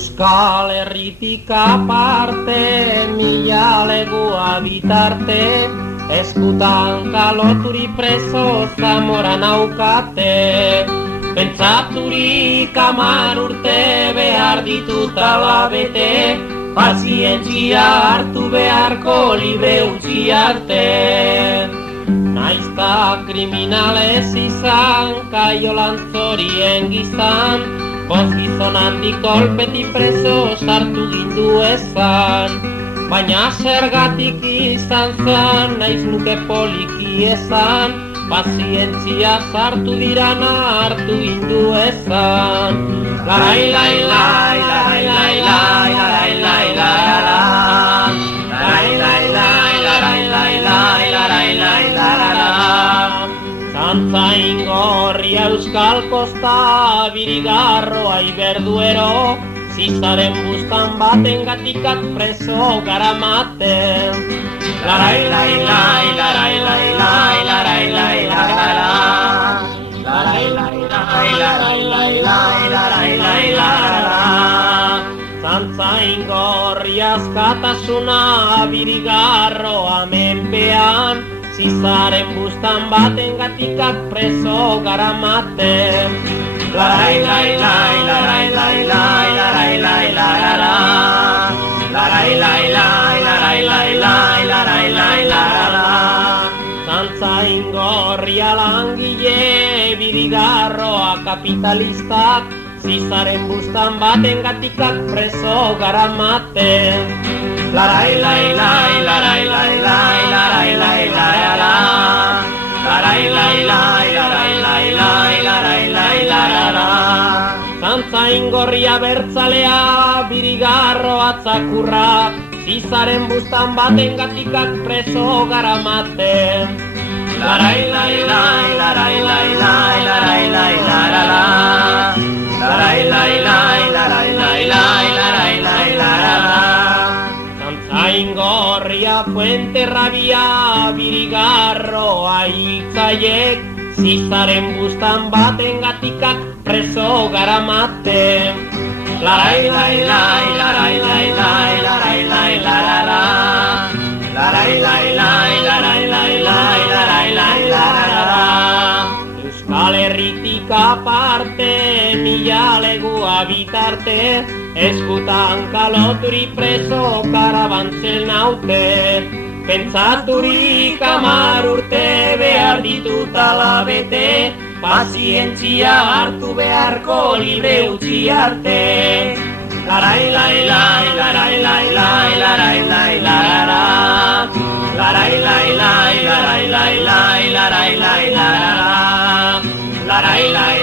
Euskal Herritik aparte, mila legua bitarte, eskutan kaloturi preso Zamora naukate. Pentsaturik 10 urte behar ditut alabete, pazientzia hartu beharko libre utzi arte. Naizta kriminalez izan, Kaio Lantzorien gizan, bost gizon handik kolpeti preso sartu gindu ezan. Baina zergatik izan zen, naiz nuke poliki ezan, pazientzia sartu dirana hartu gindu ezan. Larai lai lai, larai lai lai, larai lai lai lai, larai lai lai, larai lai lai, larai lai lai. Zantzain gorria Euskal Kosta, Birigarroa Iberduero, Zizaren bustan baten gatikak preso garamaten. Larai lai lai, larai lai lai, larai lai lai lai, larai lai lai, larai lai lai, larai lai lai. Zantzain gorria askatasuna, Birigarroa menpean, Zizaren bustan baten gatikak preso garamaten. Larai lai lai, larai lai lai, larai lai lai, larai lai lai, larai lai lai, larai lai lai. Zantzain gorria langile, Birigarroa kapitalistak, Zizaren bustan baten gatikak preso garamaten. Larai lai lai, larai lai lai, larai lai lai, larai lai lai, larai lai lai, larai lai lai. Zantzain gorria bertzalea, Birigarroa txakurra, Zizaren bustan baten gatikak preso garamaten. Larai lai lai, larai lai lai, larai lai lai, larai lai lai, larai lai lai, larai lai lai. Zantzain gorria Fuenterrabia, Birigarroa hiltzaiek, Zizaren bustan baten gatikak preso garamaten. Larai lai lai, larai lai lai, larai lai lai, larai lai lai, larai lai lai, larai lai lai. Euskal Herritik aparte, mila legua bitarte, eskutan kaloturi preso karabantzen naute. Pentsaturik 10 urte behar ditut alabete, pazientzia hartu beharko libre utzi arte. Larai lai lai, larai lai lai, larai lai lai, larai lai lai, larai lai lai, larai lai lai, larai lai